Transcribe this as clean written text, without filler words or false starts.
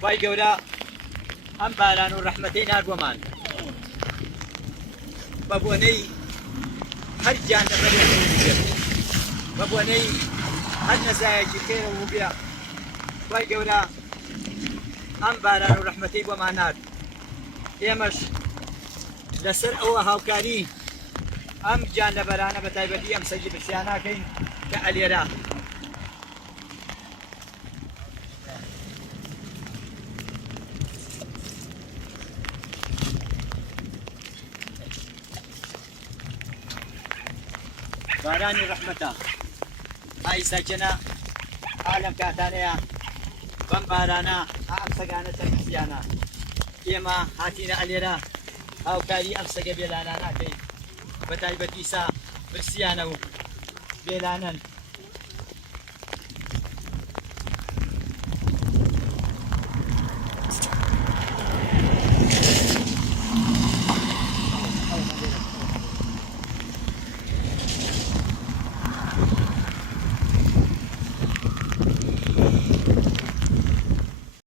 خی گەورە ئەم باران و ڕەحمەتەی ناردووەمان بە بۆنەی هەر گیان لەبەرێت بە بۆنەی هەر نەزایەکی خێرە و بێ خی گەورە ئەم باران و ڕەحمەتەی بۆمان نارد ئێمەش لەسەر ئەوە هاوکاری ئەم گیان لەبەرانە بە تایبەتی ئەم سەگی برسیان ناکەین کە ئەلێرە بارانی ڕەحمەتە ئایساکێنە ئالەم کاتانەیە بەم بارانە ئەم سەگانە چەندیانە ئێمە هاتیینە ئەلێرە هاوکاری ئەم سەگە بێلانە ناکەین بە تایبەتی سا برسیانە و بێلانن